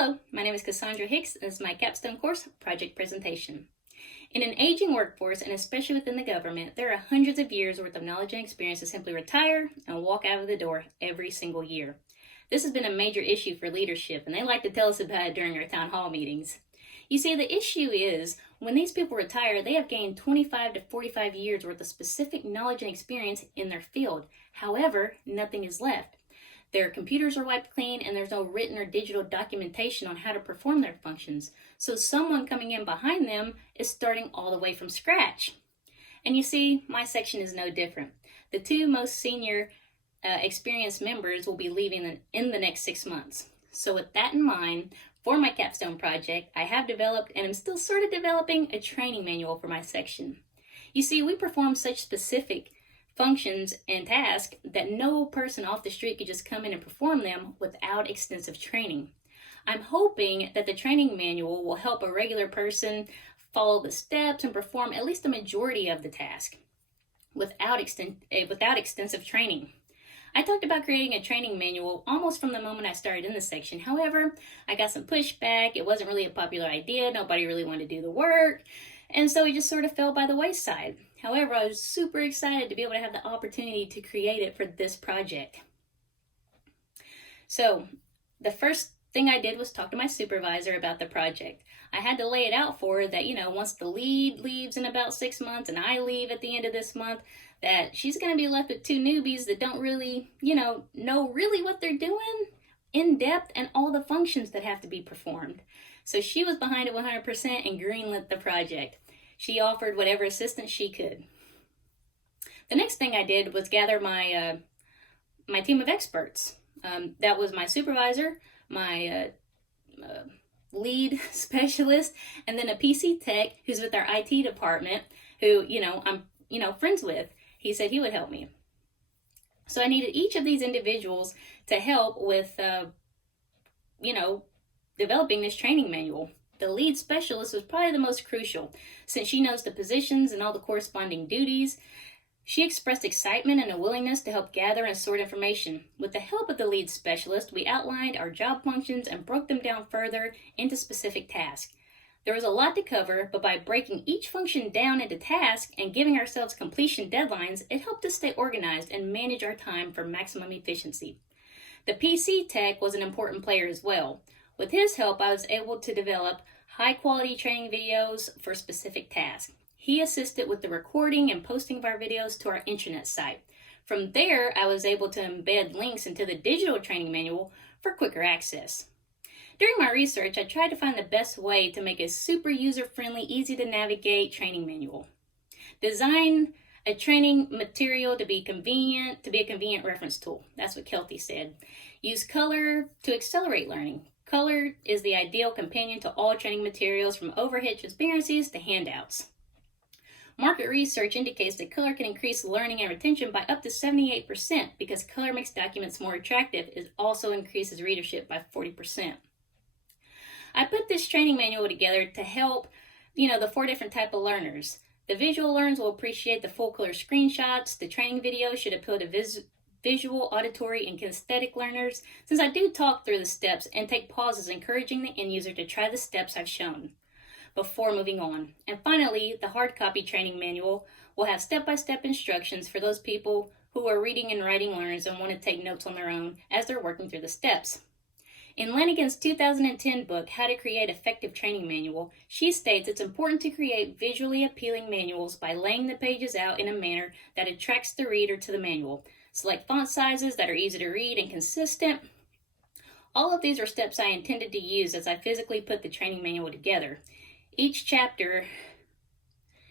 Hello, my name is Kassandra Hicks, and this is my Capstone course project presentation. In an aging workforce, and especially within the government, there are hundreds of years worth of knowledge and experience to simply retire and walk out of the door every single year. This has been a major issue for leadership, and they like to tell us about it during our town hall meetings. You see, the issue is, when these people retire, they have gained 25 to 45 years worth of specific knowledge and experience in their field. However, nothing is left. Their computers are wiped clean, and there's no written or digital documentation on how to perform their functions. So someone coming in behind them is starting all the way from scratch. And you see, my section is no different. The two most senior experienced members will be leaving in the next 6 months. So with that in mind, for my capstone project, I have developed, and I'm still sort of developing, a training manual for my section. You see, we perform such specific functions and tasks that no person off the street could just come in and perform them without extensive training. I'm hoping that the training manual will help a regular person follow the steps and perform at least a majority of the task without extensive training. I talked about creating a training manual almost from the moment I started in this section. However, I got some pushback. It wasn't really a popular idea. Nobody really wanted to do the work. And so it just sort of fell by the wayside. However, I was super excited to be able to have the opportunity to create it for this project. So the first thing I did was talk to my supervisor about the project. I had to lay it out for her that, once the lead leaves in about 6 months and I leave at the end of this month, that she's going to be left with two newbies that don't really, know really what they're doing in depth and all the functions that have to be performed. So she was behind it 100% and greenlit the project. She offered whatever assistance she could. The next thing I did was gather my team of experts. That was my supervisor, my lead specialist, and then a PC tech who's with our IT department, who I'm friends with. He said he would help me. So I needed each of these individuals to help with developing this training manual. The lead specialist was probably the most crucial, since she knows the positions and all the corresponding duties. She expressed excitement and a willingness to help gather and sort information. With the help of the lead specialist, we outlined our job functions and broke them down further into specific tasks. There was a lot to cover, but by breaking each function down into tasks and giving ourselves completion deadlines, it helped us stay organized and manage our time for maximum efficiency. The PC tech was an important player as well. With his help, I was able to develop high-quality training videos for specific tasks. He assisted with the recording and posting of our videos to our intranet site. From there, I was able to embed links into the digital training manual for quicker access. During my research, I tried to find the best way to make a super user-friendly, easy-to-navigate training manual. Design a training material to be a convenient reference tool. That's what Kelty said. Use color to accelerate learning. Color is the ideal companion to all training materials, from overhead transparencies to handouts. Market research indicates that color can increase learning and retention by up to 78% because color makes documents more attractive. It also increases readership by 40%. I put this training manual together to help, the 4 different type of learners. The visual learners will appreciate the full color screenshots. The training video should appeal to visual, auditory, and kinesthetic learners, since I do talk through the steps and take pauses encouraging the end user to try the steps I've shown before moving on. And finally, the hard copy training manual will have step-by-step instructions for those people who are reading and writing learners and want to take notes on their own as they're working through the steps. In Lanigan's 2010 book, How to Create Effective Training Manual, she states it's important to create visually appealing manuals by laying the pages out in a manner that attracts the reader to the manual. Select font sizes that are easy to read and consistent. All of these are steps I intended to use as I physically put the training manual together. Each chapter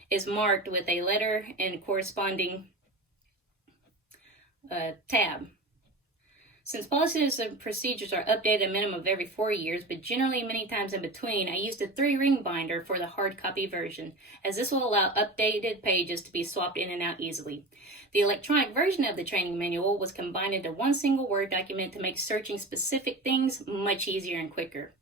is marked with a letter and corresponding tab. Since policies and procedures are updated a minimum of every 4 years, but generally many times in between, I used a 3-ring binder for the hard copy version, as this will allow updated pages to be swapped in and out easily. The electronic version of the training manual was combined into one single Word document to make searching specific things much easier and quicker.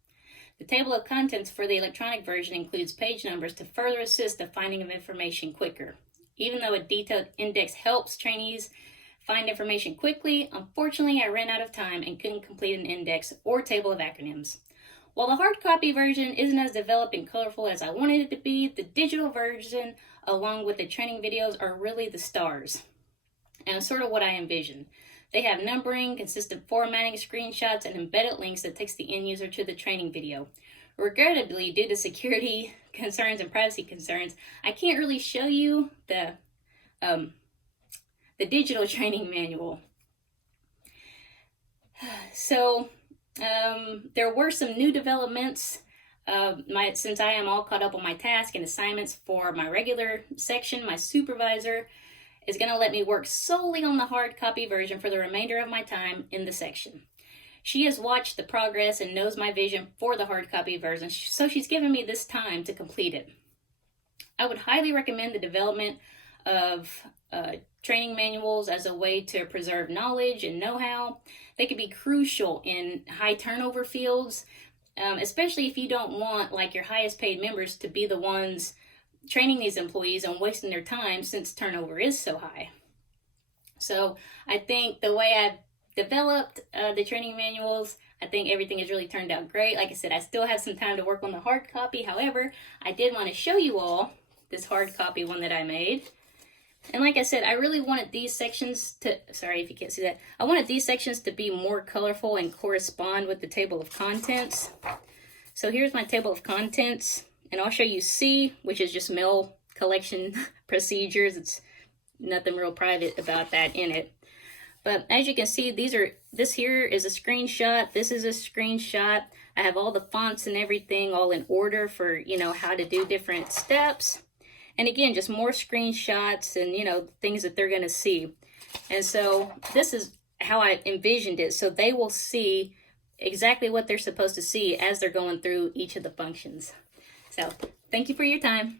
The table of contents for the electronic version includes page numbers to further assist the finding of information quicker. Even though a detailed index helps trainees find information quickly, unfortunately I ran out of time and couldn't complete an index or table of acronyms. While the hard copy version isn't as developed and colorful as I wanted it to be, the digital version, along with the training videos, are really the stars, and sort of what I envisioned. They have numbering, consistent formatting, screenshots, and embedded links that takes the end user to the training video. Regrettably, due to security concerns and privacy concerns, I can't really show you the digital training manual. So there were some new developments. Since I am all caught up on my tasks and assignments for my regular section, my supervisor is going to let me work solely on the hard copy version for the remainder of my time in the section. She has watched the progress and knows my vision for the hard copy version, so she's given me this time to complete it. I would highly recommend the development of training manuals as a way to preserve knowledge and know-how. They could be crucial in high turnover fields, especially if you don't want like your highest paid members to be the ones training these employees and wasting their time since turnover is so high. So I think the way I've developed the training manuals, I think everything has really turned out great. Like I said, I still have some time to work on the hard copy. However, I did want to show you all this hard copy one that I made. And like I said, I really wanted these sections to, sorry if you can't see that, I wanted these sections to be more colorful and correspond with the table of contents. So here's my table of contents, and I'll show you C, which is just mail collection procedures. It's nothing real private about that in it. But as you can see, this here is a screenshot, this is a screenshot. I have all the fonts and everything all in order for, how to do different steps. And again, just more screenshots and, things that they're going to see. And so this is how I envisioned it. So they will see exactly what they're supposed to see as they're going through each of the functions. So thank you for your time.